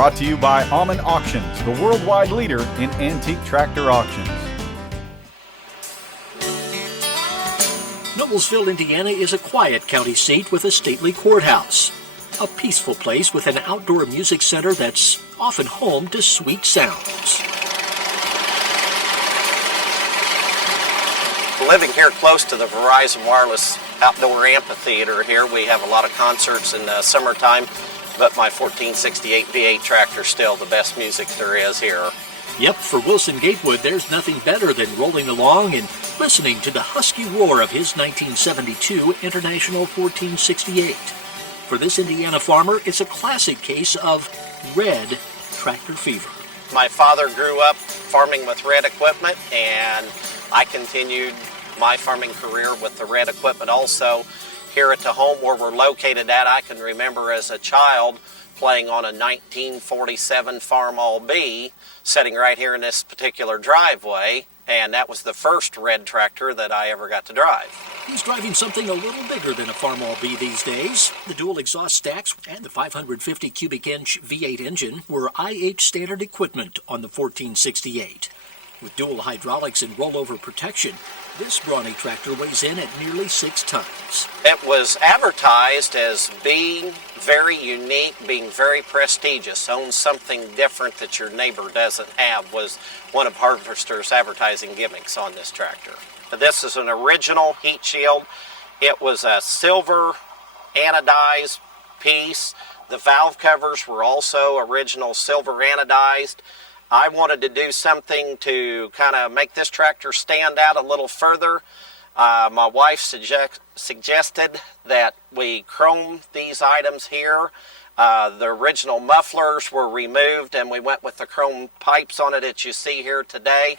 brought to you by Almond Auctions, the worldwide leader in antique tractor auctions. Noblesville, Indiana is a quiet county seat with a stately courthouse. A peaceful place with an outdoor music center that's often home to sweet sounds. Living here close to the Verizon Wireless Outdoor Amphitheater here, we have a lot of concerts in the summertime, but my 1468 V8 tractor is still the best music there is here. Yep, for Wilson Gatewood, there's nothing better than rolling along and listening to the husky roar of his 1972 International 1468. For this Indiana farmer, it's a classic case of red tractor fever. My father grew up farming with red equipment, and I continued my farming career with the red equipment also. Here at the home where we're located at, I can remember as a child playing on a 1947 Farmall B, sitting right here in this particular driveway, and that was the first red tractor that I ever got to drive. He's driving something a little bigger than a Farmall B these days. The dual exhaust stacks and the 550 cubic inch V8 engine were IH standard equipment on the 1468. With dual hydraulics and rollover protection, this brawny tractor weighs in at nearly 6 tons. It was advertised as being very unique, being very prestigious, owns something different that your neighbor doesn't have, was one of Harvester's advertising gimmicks on this tractor. This is an original heat shield. It was a silver anodized piece. The valve covers were also original silver anodized. I wanted to do something to kind of make this tractor stand out a little further. My wife suggested that we chrome these items here. The original mufflers were removed, and we went with the chrome pipes on it that you see here today.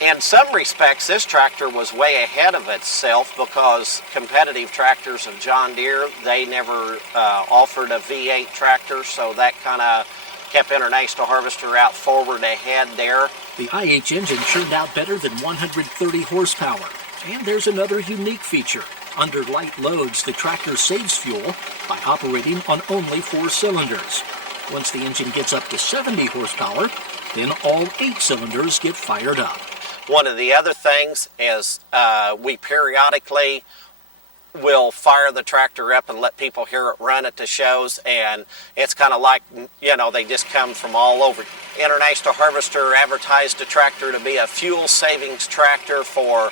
In some respects, this tractor was way ahead of itself because competitive tractors of John Deere, they never offered a V8 tractor, so that kind of kept International Harvester out forward ahead there. The IH engine turned out better than 130 horsepower. And there's another unique feature. Under light loads, the tractor saves fuel by operating on only 4 cylinders. Once the engine gets up to 70 horsepower, then all 8 cylinders get fired up. One of the other things is we periodically will fire the tractor up and let people hear it run at the shows, and it's kind of like, you know, they just come from all over. International Harvester advertised the tractor to be a fuel savings tractor for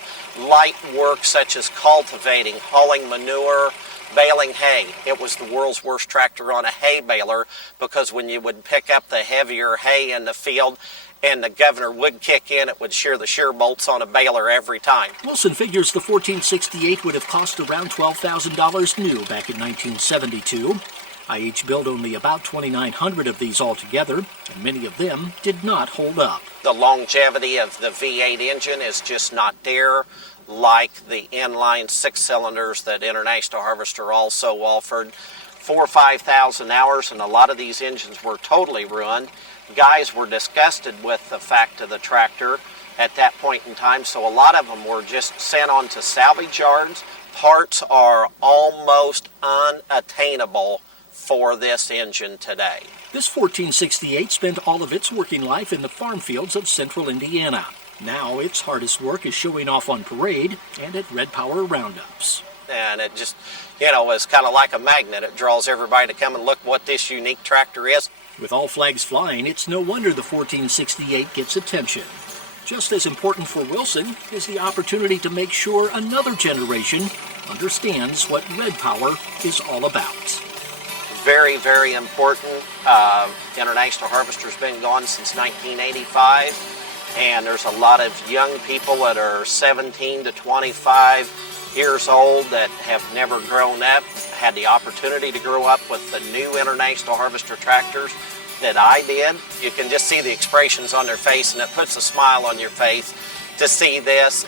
light work such as cultivating, hauling manure, baling hay. It was the world's worst tractor on a hay baler because when you would pick up the heavier hay in the field and the governor would kick in, it would shear the shear bolts on a baler every time. Wilson figures the 1468 would have cost around $12,000 new back in 1972. IH built only about 2,900 of these altogether, and many of them did not hold up. The longevity of the V8 engine is just not there, like the inline 6 cylinders that International Harvester also offered. 4,000 or 5,000 hours, and a lot of these engines were totally ruined. Guys were disgusted with the fact of the tractor at that point in time, so a lot of them were just sent on to salvage yards. Parts are almost unattainable for this engine today. This 1468 spent all of its working life in the farm fields of central Indiana. Now its hardest work is showing off on parade and at Red Power roundups. And it just, you know, is kind of like a magnet. It draws everybody to come and look what this unique tractor is. With all flags flying, it's no wonder the 1468 gets attention. Just as important for Wilson is the opportunity to make sure another generation understands what Red Power is all about. Very, very important. International Harvester's been gone since 1985, and there's a lot of young people that are 17 to 25 years old that have never grown up, had the opportunity to grow up with the new International Harvester tractors that I did. You can just see the expressions on their face, and it puts a smile on your face to see this.